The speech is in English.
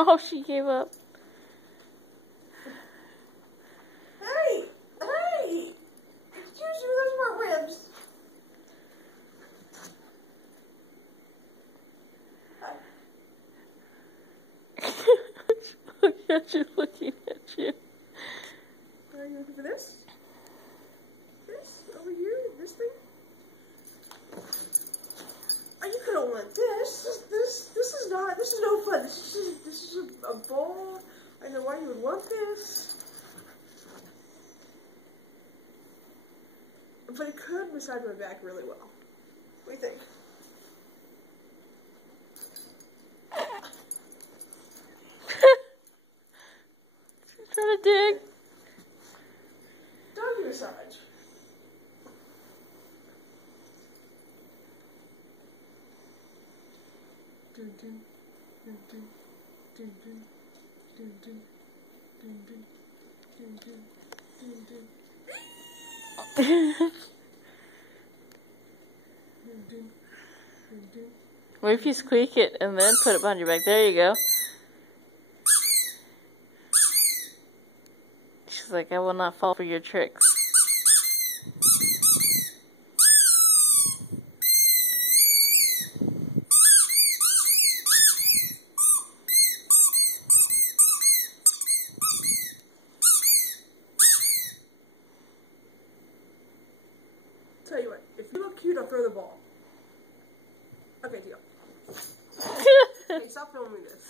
Oh, she gave up. Hey! Hey! Excuse me, those are my ribs. She's looking at you. Are you looking for this? This? Over here? This thing? Oh, you could have went this. This is no fun. This is a ball. I know why you would want this. But it could massage my back really well. What do you think? She's trying to dig. Doggy massage. Dun dun dun dun dun dun dun dun dun dun dun dun dun dun. What if you squeak it and then put it behind your back? There you go. She's like, I will not fall for your tricks. Tell you what, if you look cute, I'll throw the ball. Okay, deal. Hey, stop filming this.